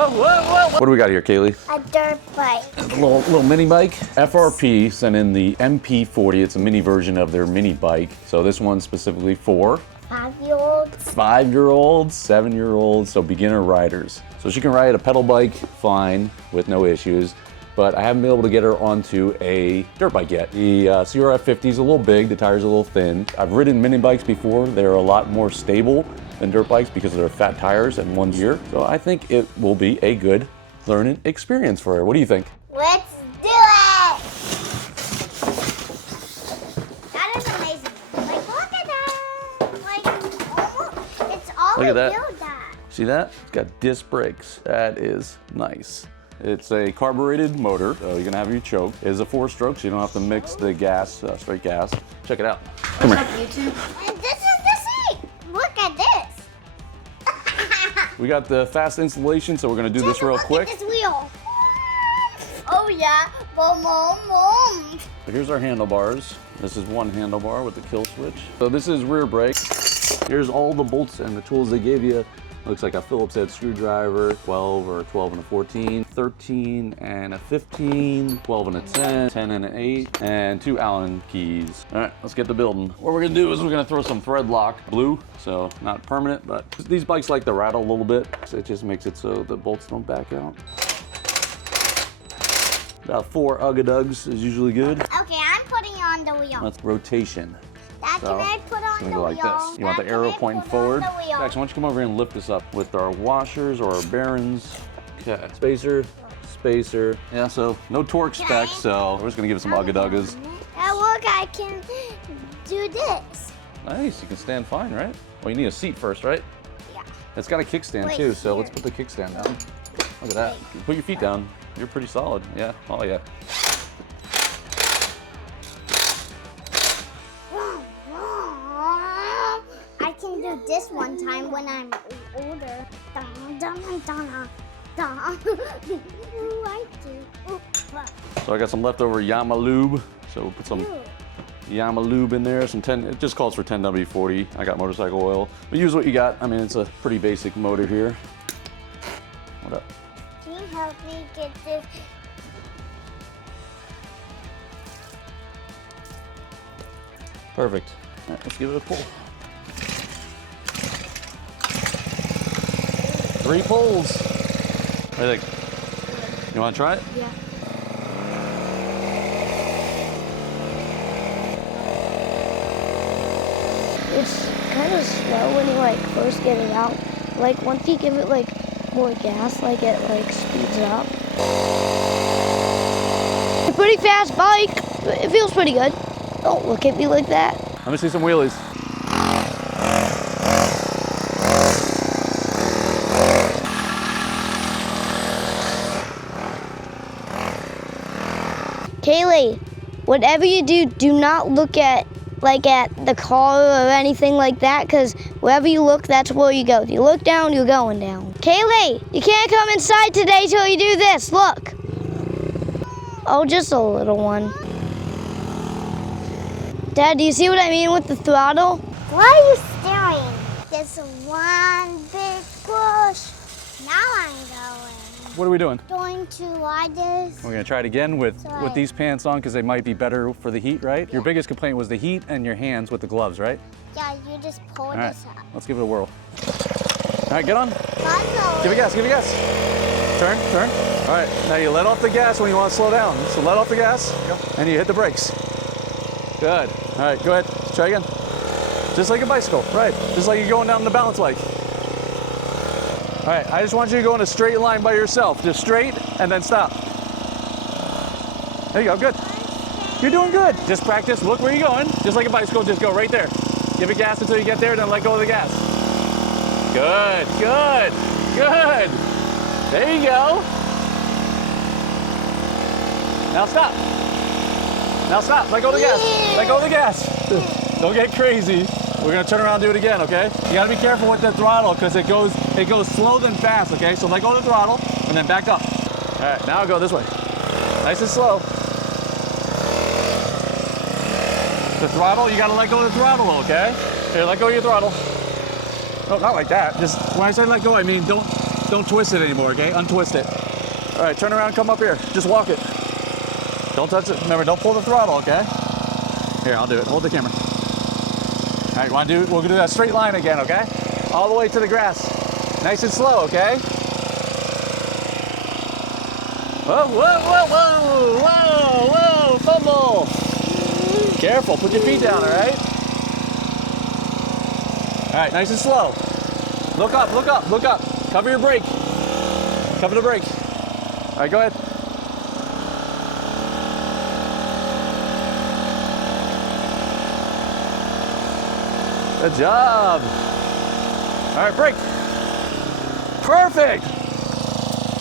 Whoa, whoa, whoa. What do we got here, Kaylee? A dirt bike. A little mini bike. FRP sent in the MB40. It's a mini version of their mini bike. So this one's specifically for 5-year-olds. 5-year-olds, 7-year-olds, so beginner riders. So she can ride a pedal bike fine with no issues, but I haven't been able to get her onto a dirt bike yet. The CRF50 is a little big, the tires are a little thin. I've ridden mini bikes before. They're a lot more stable than dirt bikes because of their fat tires and 1 year. So I think it will be a good learning experience for her. What do you think? Let's do it! That is amazing. Like, look at that. Like, almost, it's all Look at that. built that. See that? It's got disc brakes. That is nice. It's a carbureted motor, so you're gonna have your choke. It is a 4-stroke, so you don't have to mix the gas, straight gas. Check it out. Come here. YouTube? And this is the seat. Look at this. We got the fast installation, so we're gonna do this real quick. Look at this wheel. Oh yeah. Boom, boom, boom. So here's our handlebars. This is one handlebar with the kill switch. So this is rear brake. Here's all the bolts and the tools they gave you. Looks like a Phillips head screwdriver, 12 or 12 and a 14, 13 and a 15, 12 and a 10, 10 and an 8, and 2 Allen keys. All right, let's get to building. What we're gonna do is we're gonna throw some thread lock blue, so not permanent, but these bikes like to rattle a little bit. So it just makes it so the bolts don't back out. About 4 Uggadugs is usually good. Okay, I'm putting on the wheel. That's rotation. Dad, can I put on the Go like wheel? this. You want the Dad, arrow can I pointing put forward? on the wheel? Jackson, why don't you come over here and lift this up with our washers or our bearings. Okay, spacer, spacer. Yeah, so no torque specs, so we're just gonna give it some Uggaduggas. Now look, I can do this. Nice, you can stand fine, right? Well, you need a seat first, right? Yeah. It's got a kickstand Wait, too, so here. let's put the kickstand down. Look at that. Put your feet down. You're pretty solid. Yeah, oh yeah. I can do this one time when I'm older. Dun, dun, dun, dun. Ooh, I do. Ooh. So I got some leftover Yama lube, so we'll put some Yama lube in there. Some 10. It just calls for 10 MB40. I got motorcycle oil, but use what you got. I mean, it's a pretty basic motor here. What up? Can you help me get this? Perfect. All right, let's give it a pull. 3 pulls. What do you think? You want to try it? Yeah. It's kind of slow when you like first get it out. Like once you give it like more gas, like it like speeds up. It's a pretty fast bike. It feels pretty good. Don't look at me like that. Let me see some wheelies. Kaylee, whatever you do, do not look at the car or anything like that, because wherever you look, that's where you go. If you look down, you're going down. Kaylee, you can't come inside today till you do this. Look. Oh, just a little one. Dad, do you see what I mean with the throttle? Why are you staring? There's one big push. Now I'm going. What are we doing? Going to ride this. We're gonna try it again with these pants on because they might be better for the heat, right? Your biggest complaint was the heat and your hands with the gloves, right? Yeah, you just pull All right, this up. let's give it a whirl. All right, get on. Puzzle. Give it gas, give it gas. Turn, turn. All right, now you let off the gas when you want to slow down. So let off the gas, and you hit the brakes. Good. All right, go ahead. Let's try again. Just like a bicycle, right? Just like you're going down the balance bike. All right, I just want you to go in a straight line by yourself. Just straight and then stop. There you go, good. You're doing good. Just practice, look where you're going. Just like a bicycle, just go right there. Give it gas until you get there, then let go of the gas. Good, good, good. There you go. Now stop. Now stop, let go of the gas. Let go of the gas. Don't get crazy. We're gonna turn around and do it again, okay? You gotta be careful with the throttle because it goes slow then fast, okay? So let go of the throttle and then back up. All right, now go this way. Nice and slow. The throttle, you gotta let go of the throttle, okay? Here, let go of your throttle. No, not like that. Just when I say let go, I mean don't Don't twist it anymore, okay? Untwist it. All right, turn around, come up here. Just walk it. Don't touch it. Remember, don't pull the throttle, okay? Here, I'll do it. Hold the camera. All right, we'll do that straight line again, okay? All the way to the grass. Nice and slow, okay? Whoa, whoa, whoa, whoa, whoa, whoa, fumble. Careful, put your feet down, all right? All right, nice and slow. Look up, look up, look up. Cover your brake. Cover the brake. All right, go ahead. Good job. All right, brake. Perfect.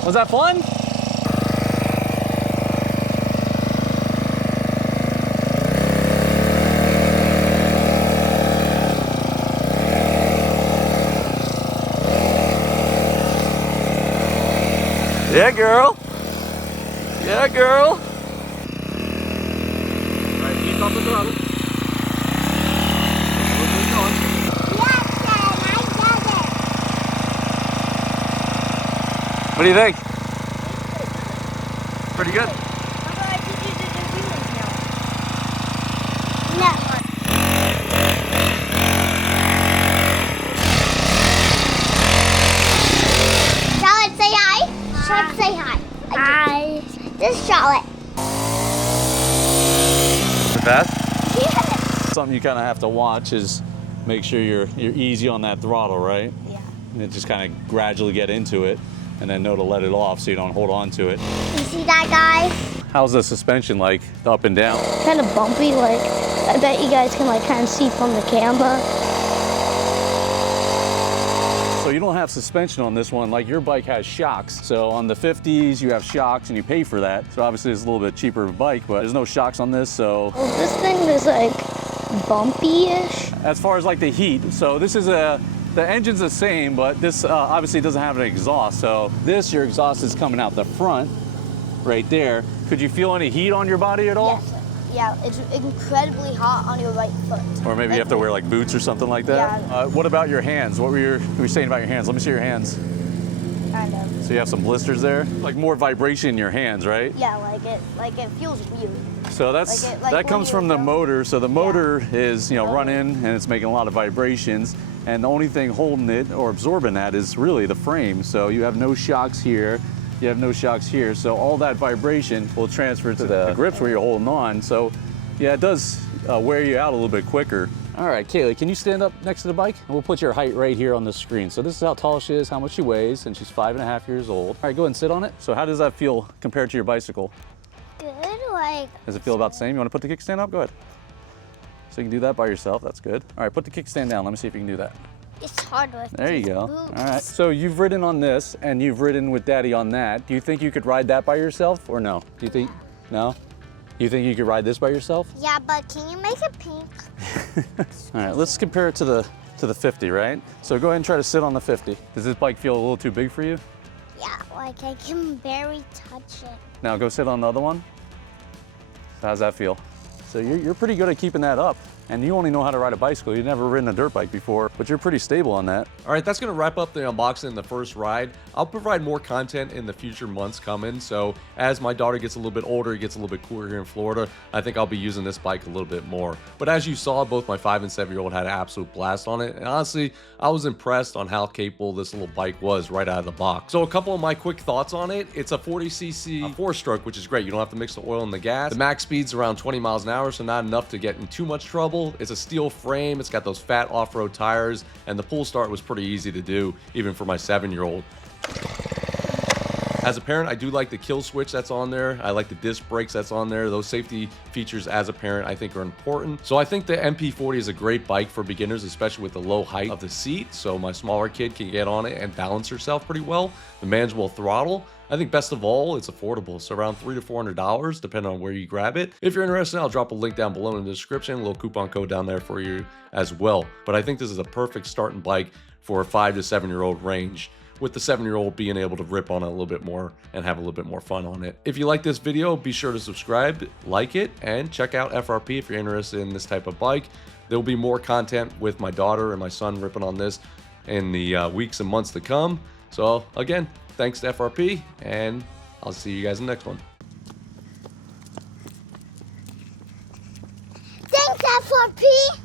Was that fun? Yeah, girl. Yeah, girl. All right, keep up the throttle. What do you think? Pretty good. Charlotte, say hi. Charlotte, say hi. Hi. This is Charlotte. Fast? Yeah. Something you kind of have to watch is make sure you're easy on that throttle, right? Yeah. And just kind of gradually get into it, and then know to let it off so you don't hold on to it. You see that, guys? How's the suspension like, up and down? Kind of bumpy, like, I bet you guys can like kind of see from the camera. So you don't have suspension on this one, like your bike has shocks. So on the 50s, you have shocks and you pay for that. So obviously it's a little bit cheaper of a bike, but there's no shocks on this, so. Well, this thing is like bumpy-ish. As far as like the heat, so this is the engine's the same, but this obviously doesn't have an exhaust. So your exhaust is coming out the front, right there. Could you feel any heat on your body at all? Yes. Yeah, it's incredibly hot on your right foot. Or maybe you have to wear like boots or something like that? Yeah. What about your hands? What were you saying about your hands? Let me see your hands. Kind of. So you have some blisters there? Like more vibration in your hands, right? Yeah, like it feels weird. So that comes from the motor. So the motor is, running and it's making a lot of vibrations. And the only thing holding it or absorbing that is really the frame. So you have no shocks here. You have no shocks here. So all that vibration will transfer to the grips where you're holding on. So yeah, it does wear you out a little bit quicker. All right, Kaylee, can you stand up next to the bike? And we'll put your height right here on the screen. So this is how tall she is, how much she weighs, and she's 5.5 years old. All right, go ahead and sit on it. So how does that feel compared to your bicycle? Good, like. Does it feel about the same? You want to put the kickstand up? Go ahead. So you can do that by yourself, that's good. All right, put the kickstand down. Let me see if you can do that. It's hard with There you these go. boots. All right. So you've ridden on this and you've ridden with Daddy on that. Do you think you could ride that by yourself or no? Do you think, no? You think you could ride this by yourself? Yeah, but can you make it pink? All right, let's compare it to the 50, right? So go ahead and try to sit on the 50. Does this bike feel a little too big for you? Yeah, like I can barely touch it. Now go sit on the other one. So how's that feel? So you're pretty good at keeping that up. And you only know how to ride a bicycle. You've never ridden a dirt bike before, but you're pretty stable on that. All right, that's gonna wrap up the unboxing and the first ride. I'll provide more content in the future months coming. So as my daughter gets a little bit older, it gets a little bit cooler here in Florida, I think I'll be using this bike a little bit more. But as you saw, both my 5- and 7-year-old had an absolute blast on it. And honestly, I was impressed on how capable this little bike was right out of the box. So a couple of my quick thoughts on it. It's a 40cc 4-stroke, which is great. You don't have to mix the oil and the gas. The max speed's around 20 miles an hour, so not enough to get in too much trouble. It's a steel frame, it's got those fat off-road tires, and the pull start was pretty easy to do, even for my 7-year-old. As a parent, I do like the kill switch that's on there. I like the disc brakes that's on there. Those safety features as a parent I think are important. So I think the MB40 is a great bike for beginners, especially with the low height of the seat. So my smaller kid can get on it and balance herself pretty well. The manageable throttle. I think best of all, it's affordable. So around $300 to $400, depending on where you grab it. If you're interested, I'll drop a link down below in the description, a little coupon code down there for you as well. But I think this is a perfect starting bike for a 5 to 7-year-old range, with the 7-year-old being able to rip on it a little bit more and have a little bit more fun on it. If you like this video, be sure to subscribe, like it, and check out FRP if you're interested in this type of bike. There'll be more content with my daughter and my son ripping on this in the weeks and months to come. So again, thanks to FRP, and I'll see you guys in the next one. Thanks, FRP.